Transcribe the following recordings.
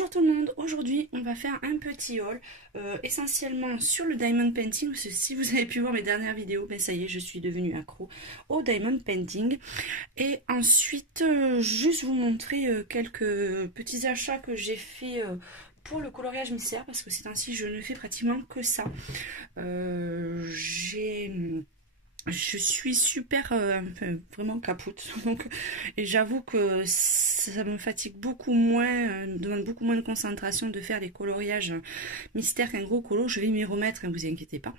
Bonjour tout le monde, aujourd'hui on va faire un petit haul essentiellement sur le diamond painting parce que si vous avez pu voir mes dernières vidéos, ben ça y est, je suis devenue accro au diamond painting. Et ensuite juste vous montrer quelques petits achats que j'ai fait pour le coloriage mystère parce que ces temps-ci je ne fais pratiquement que ça. Je suis super vraiment capoute donc, et j'avoue que ça me fatigue beaucoup moins, demande beaucoup moins de concentration de faire les coloriages mystères qu'un gros colo. Je vais m'y remettre, hein, vous inquiétez pas,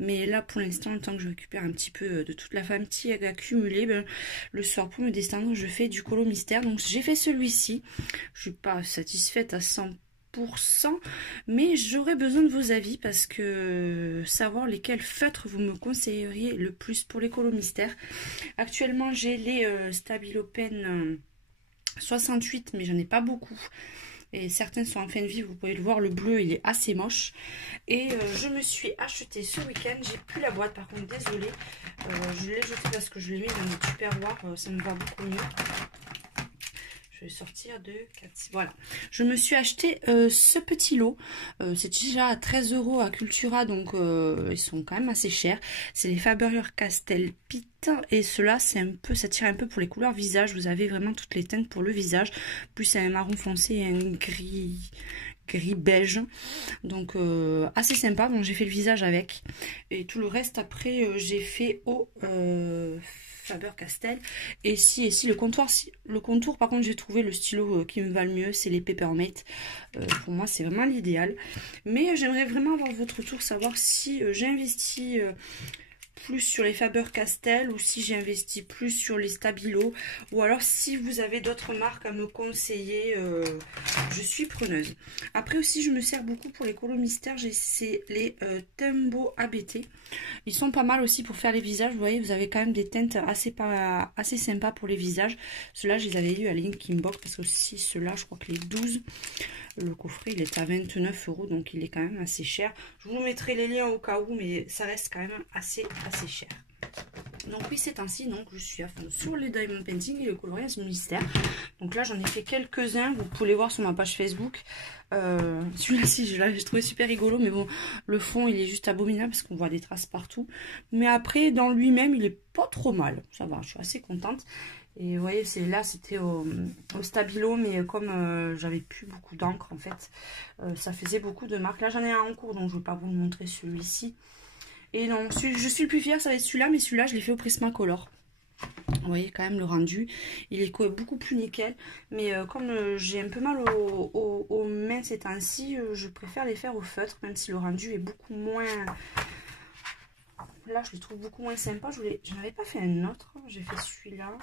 mais là pour l'instant, le temps que je récupère un petit peu de toute la fatigue accumulée, ben, le soir pour me détendre je fais du colo mystère. Donc j'ai fait celui-ci, je suis pas satisfaite à 100%, mais j'aurais besoin de vos avis parce que savoir lesquels feutres vous me conseilleriez le plus pour les colos mystères. Actuellement j'ai les Stabilo Pen 68, mais j'en ai pas beaucoup et certaines sont en fin de vie, vous pouvez le voir, le bleu il est assez moche. Et je me suis acheté ce week-end, j'ai plus la boîte par contre, désolée, je l'ai jetée parce que je l'ai mis dans le tupperware, ça me va beaucoup mieux. Je vais sortir de 4. Voilà, je me suis acheté ce petit lot. C'est déjà à 13 € à Cultura, donc ils sont quand même assez chers. C'est les Faber-Castell Pitt et cela c'est un peu, ça tire un peu pour les couleurs visage. Vous avez vraiment toutes les teintes pour le visage, plus un marron foncé et un gris beige, donc assez sympa. Donc j'ai fait le visage avec et tout le reste après j'ai fait au Faber-Castell. Et si le contour par contre j'ai trouvé le stylo qui me va le mieux, c'est les Peppermate. Pour moi c'est vraiment l'idéal, mais j'aimerais vraiment avoir votre tour, savoir si j'investis plus sur les Faber-Castell ou si j'ai investi plus sur les Stabilo, ou alors si vous avez d'autres marques à me conseiller, je suis preneuse. Après aussi je me sers beaucoup pour les colos mystères, c'est les Tembo ABT. Ils sont pas mal aussi pour faire les visages. Vous voyez, vous avez quand même des teintes assez sympas pour les visages. Ceux-là je les avais eu à Linkin Box parce que aussi ceux-là je crois que les 12, le coffret il est à 29 €, donc il est quand même assez cher. Je vous mettrai les liens au cas où, mais ça reste quand même assez cher. Donc oui, c'est ainsi, donc je suis à fond sur les diamond painting et le coloriage mystère. Donc là j'en ai fait quelques-uns, vous pouvez les voir sur ma page Facebook. Celui-là si j'ai trouvé super rigolo, mais bon, le fond il est juste abominable parce qu'on voit des traces partout. Mais après dans lui-même il est pas trop mal, ça va, je suis assez contente. Et vous voyez, c'était au Stabilo, mais comme j'avais plus beaucoup d'encre en fait, ça faisait beaucoup de marques. Là j'en ai un en cours, donc je ne vais pas vous le montrer, celui-ci. Et donc je suis le plus fière, ça va être celui-là, mais celui-là je l'ai fait au Prismacolor. Vous voyez quand même le rendu, il est beaucoup plus nickel. Mais comme j'ai un peu mal aux mains ces temps-ci, je préfère les faire au feutre, même si le rendu est beaucoup moins... Là je les trouve beaucoup moins sympa. J'en avais pas fait un autre, j'ai fait celui-là.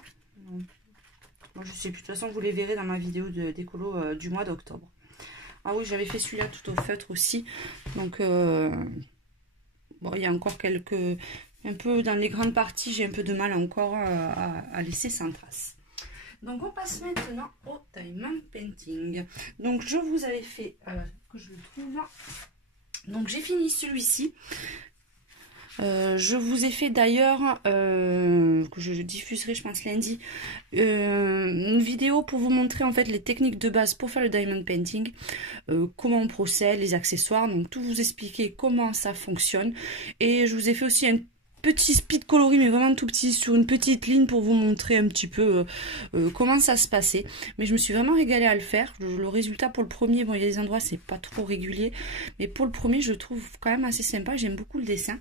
Moi je sais plus, de toute façon vous les verrez dans ma vidéo d'écolo du mois d'octobre. Ah oui, j'avais fait celui-là tout au feutre aussi. Donc bon, il y a encore un peu dans les grandes parties, j'ai un peu de mal encore à laisser sans trace. Donc on passe maintenant au diamond painting. Donc je vous avais fait que je le trouve. Donc j'ai fini celui-ci. Je vous ai fait d'ailleurs, que je diffuserai je pense lundi, une vidéo pour vous montrer en fait les techniques de base pour faire le diamond painting, comment on procède, les accessoires, donc tout vous expliquer comment ça fonctionne. Et je vous ai fait aussi un petit speed coloris, mais vraiment tout petit, sur une petite ligne pour vous montrer un petit peu comment ça se passait. Mais je me suis vraiment régalée à le faire. Le résultat pour le premier, bon il y a des endroits c'est pas trop régulier, mais pour le premier je le trouve quand même assez sympa, j'aime beaucoup le dessin.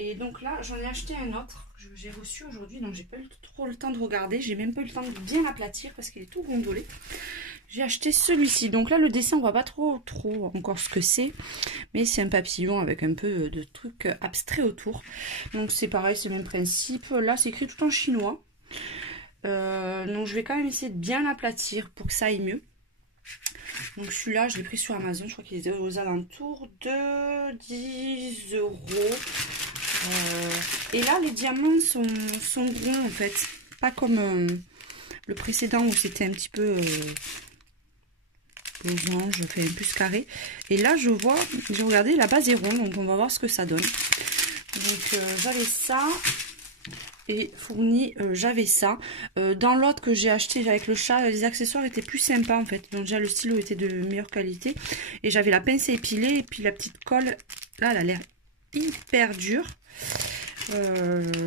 Et donc là, j'en ai acheté un autre que j'ai reçu aujourd'hui, donc j'ai pas eu trop le temps de regarder. J'ai même pas eu le temps de bien l'aplatir parce qu'il est tout gondolé. J'ai acheté celui-ci. Donc là, le dessin, on voit pas trop encore ce que c'est. Mais c'est un papillon avec un peu de trucs abstraits autour. Donc c'est pareil, c'est le même principe. Là, c'est écrit tout en chinois. Donc je vais quand même essayer de bien l'aplatir pour que ça aille mieux. Donc celui-là, je l'ai pris sur Amazon. Je crois qu'il est aux alentours de 10 €. Et là les diamants sont ronds en fait, pas comme le précédent où c'était un petit peu losange, fait plus carré. Et là je vois, j'ai regardé, la base est ronde, donc on va voir ce que ça donne. Donc j'avais ça et fourni, j'avais ça. Dans l'autre que j'ai acheté avec le chat, les accessoires étaient plus sympas en fait. Donc déjà le stylo était de meilleure qualité. Et j'avais la pince à épiler et puis la petite colle. Là, elle a l'air hyper dure.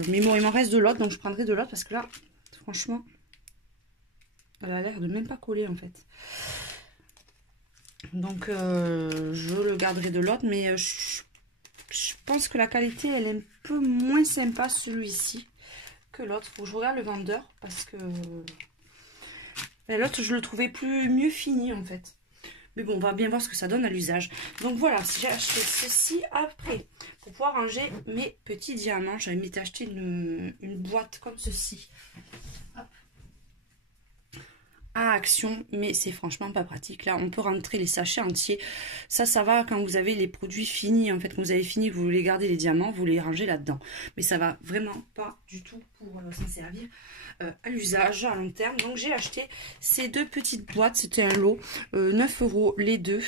Mais bon, il m'en reste de l'autre, donc je prendrai de l'autre parce que là, franchement, elle a l'air de même pas coller en fait. Donc je le garderai de l'autre, mais je pense que la qualité elle est un peu moins sympa celui-ci que l'autre. Faut que je regarde le vendeur parce que l'autre je le trouvais mieux fini en fait. Mais bon, on va bien voir ce que ça donne à l'usage. Donc voilà, j'ai acheté ceci après pour pouvoir ranger mes petits diamants. J'avais mis acheter une boîte comme ceci. Hop. À Action, mais c'est franchement pas pratique. Là, on peut rentrer les sachets entiers. Ça va quand vous avez les produits finis. En fait, quand vous avez fini, vous voulez garder les diamants, vous les rangez là-dedans. Mais ça va vraiment pas du tout pour s'en servir à l'usage à long terme. Donc, j'ai acheté ces deux petites boîtes. C'était un lot, 9 € les deux.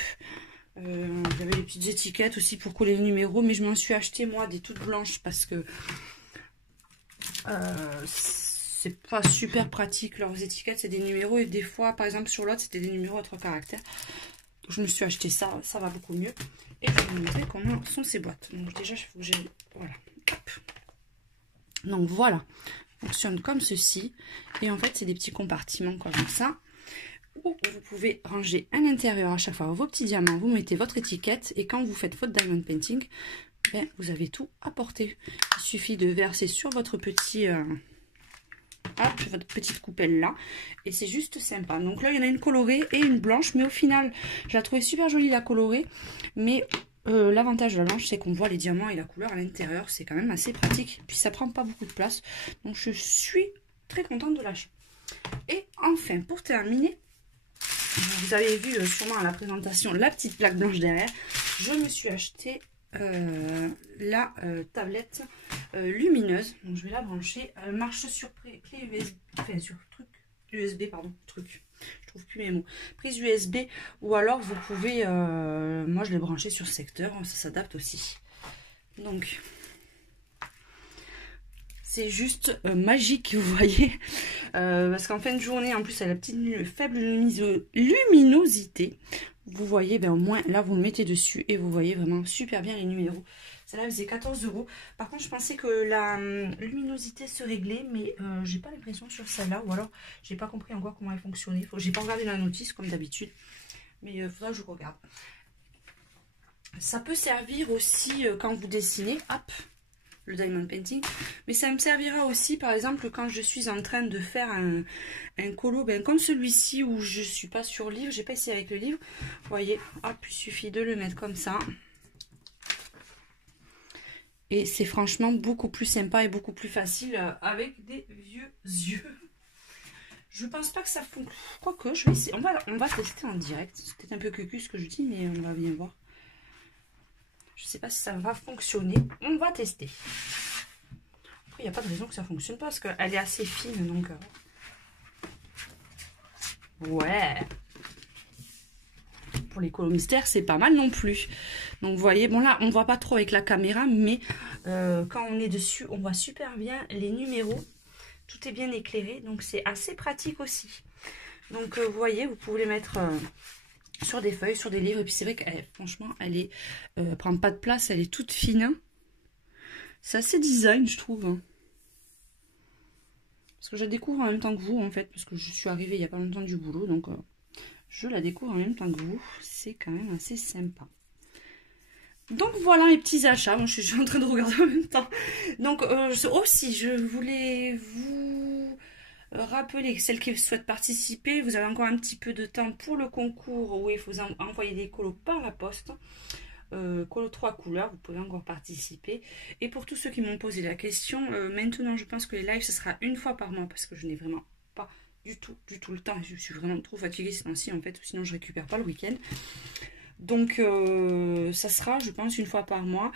J'avais les petites étiquettes aussi pour coller les numéros, mais je m'en suis acheté moi des toutes blanches parce que c'est pas super pratique. Leurs étiquettes c'est des numéros et des fois par exemple sur l'autre c'était des numéros à 3 caractères. Donc, je me suis acheté ça, ça va beaucoup mieux. Et je vais vous montrer comment sont ces boîtes. Donc déjà il faut que j'ai, voilà. Hop. Donc voilà, fonctionne comme ceci et en fait c'est des petits compartiments comme ça où vous pouvez ranger à l'intérieur à chaque fois vos petits diamants. Vous mettez votre étiquette et quand vous faites votre diamond painting, ben, vous avez tout à portée. Il suffit de verser sur votre petit votre petite coupelle là et c'est juste sympa. Donc là il y en a une colorée et une blanche, mais au final je la trouvais super jolie la colorée, mais l'avantage de la blanche c'est qu'on voit les diamants et la couleur à l'intérieur, c'est quand même assez pratique, puis ça prend pas beaucoup de place, donc je suis très contente de l'achat. Et enfin pour terminer, vous avez vu sûrement à la présentation la petite plaque blanche derrière, je me suis acheté la tablette lumineuse. Donc je vais la brancher. Elle marche sur clé USB, enfin sur truc USB, pardon, truc. Je trouve plus mes mots. Prise USB ou alors vous pouvez, moi je l'ai branché sur secteur, ça s'adapte aussi. Donc c'est juste magique, vous voyez, parce qu'en fin de journée, en plus, elle a la petite faible luminosité. Vous voyez, ben, au moins, là, vous le mettez dessus et vous voyez vraiment super bien les numéros. Celle-là, elle faisait 14 €. Par contre, je pensais que la luminosité se réglait, mais j'ai pas l'impression sur celle-là, ou alors, j'ai pas compris encore comment elle fonctionnait. J'ai pas regardé la notice, comme d'habitude, mais il faudra que je regarde. Ça peut servir aussi quand vous dessinez, hop, le diamond painting, mais ça me servira aussi par exemple quand je suis en train de faire un colo, ben, comme celui-ci où je suis pas sur livre, j'ai pas essayé avec le livre, vous voyez, hop, il suffit de le mettre comme ça et c'est franchement beaucoup plus sympa et beaucoup plus facile avec des vieux yeux. Je pense pas que ça fonctionne, quoique je vais essayer, on va tester en direct, c'est peut-être un peu cucu ce que je dis, mais on va bien voir. Je ne sais pas si ça va fonctionner. On va tester. Après, il n'y a pas de raison que ça ne fonctionne pas parce qu'elle est assez fine. Donc, ouais. Pour les colos mystères, c'est pas mal non plus. Donc, vous voyez, bon là, on ne voit pas trop avec la caméra, mais quand on est dessus, on voit super bien les numéros. Tout est bien éclairé, donc c'est assez pratique aussi. Donc, vous voyez, vous pouvez les mettre sur des feuilles, sur des livres, et puis c'est vrai qu'elle, franchement, elle prend pas de place, elle est toute fine. C'est assez design, je trouve. Hein. Parce que je la découvre en même temps que vous, en fait, parce que je suis arrivée il n'y a pas longtemps du boulot, donc je la découvre en même temps que vous. C'est quand même assez sympa. Donc voilà les petits achats. Moi, je suis en train de regarder en même temps. Donc aussi, je voulais vous rappeler que celles qui souhaitent participer, vous avez encore un petit peu de temps pour le concours où il faut envoyer des colos par la poste. Colos 3 couleurs, vous pouvez encore participer. Et pour tous ceux qui m'ont posé la question, maintenant je pense que les lives ce sera une fois par mois parce que je n'ai vraiment pas du tout le temps. Je suis vraiment trop fatiguée ces temps-ci en fait, sinon je récupère pas le week-end. Donc ça sera, je pense, une fois par mois.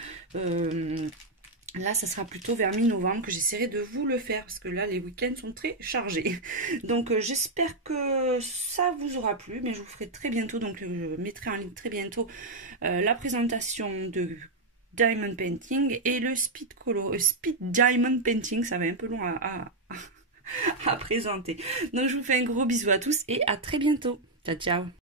Là, ça sera plutôt vers mi-novembre que j'essaierai de vous le faire parce que là, les week-ends sont très chargés. Donc, j'espère que ça vous aura plu, mais je vous ferai très bientôt. Donc, je mettrai en ligne très bientôt la présentation Diamond Painting et le Speed Diamond Painting. Ça va être un peu long à présenter. Donc je vous fais un gros bisou à tous et à très bientôt. Ciao ciao.